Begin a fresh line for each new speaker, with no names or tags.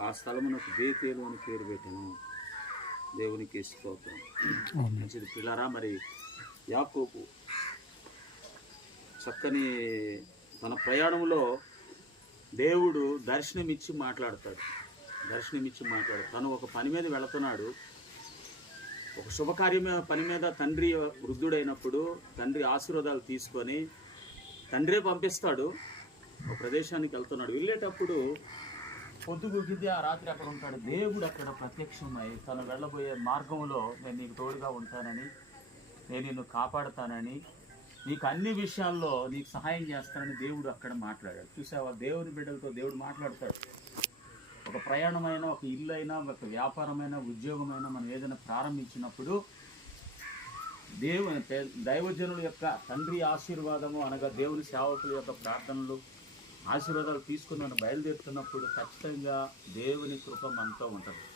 ఆ స్థలమునకు బేతేలు అని పేరు పెట్టాను. దేవునికి స్తోత్రం. మంచిది. పిల్లరా మరి యాకోబు చక్కని తన ప్రయాణంలో దేవుడు దర్శనమిచ్చి మాట్లాడతాడు. దర్శనమిచ్చి మాట్లాడు తను ఒక పని మీద వెళుతున్నాడు. ఒక శుభకార్యం పని మీద తండ్రి వృద్ధుడైనప్పుడు తండ్రి ఆశీర్వాదాలు తీసుకొని తండ్రే పంపిస్తాడు. ఒక ప్రదేశానికి వెళ్తున్నాడు. వెళ్ళేటప్పుడు పొద్దుగుకితే ఆ రాత్రి అక్కడ ఉంటాడు. దేవుడు అక్కడ ప్రత్యక్షమై తను వెళ్ళబోయే మార్గంలో నేను నీకు తోడుగా ఉంటానని నేను నిన్ను కాపాడుతానని నీకు అన్ని విషయాల్లో నీకు సహాయం చేస్తానని దేవుడు అక్కడ మాట్లాడాడు. చూసావా? దేవుని బిడ్డలతో దేవుడు మాట్లాడతాడు. ఒక ప్రయాణమైన ఒక ఇల్లు అయినా ఒక వ్యాపారమైన ఉద్యోగమైనా మనం ఏదైనా ప్రారంభించినప్పుడు దేవుని దైవజనుల యొక్క తండ్రి ఆశీర్వాదము అనగా దేవుని సేవకుల యొక్క ప్రార్థనలు ఆశీర్వాదాలు తీసుకుని మనం బయలుదేరుతున్నప్పుడు ఖచ్చితంగా దేవుని కృప మనతో ఉంటుంది.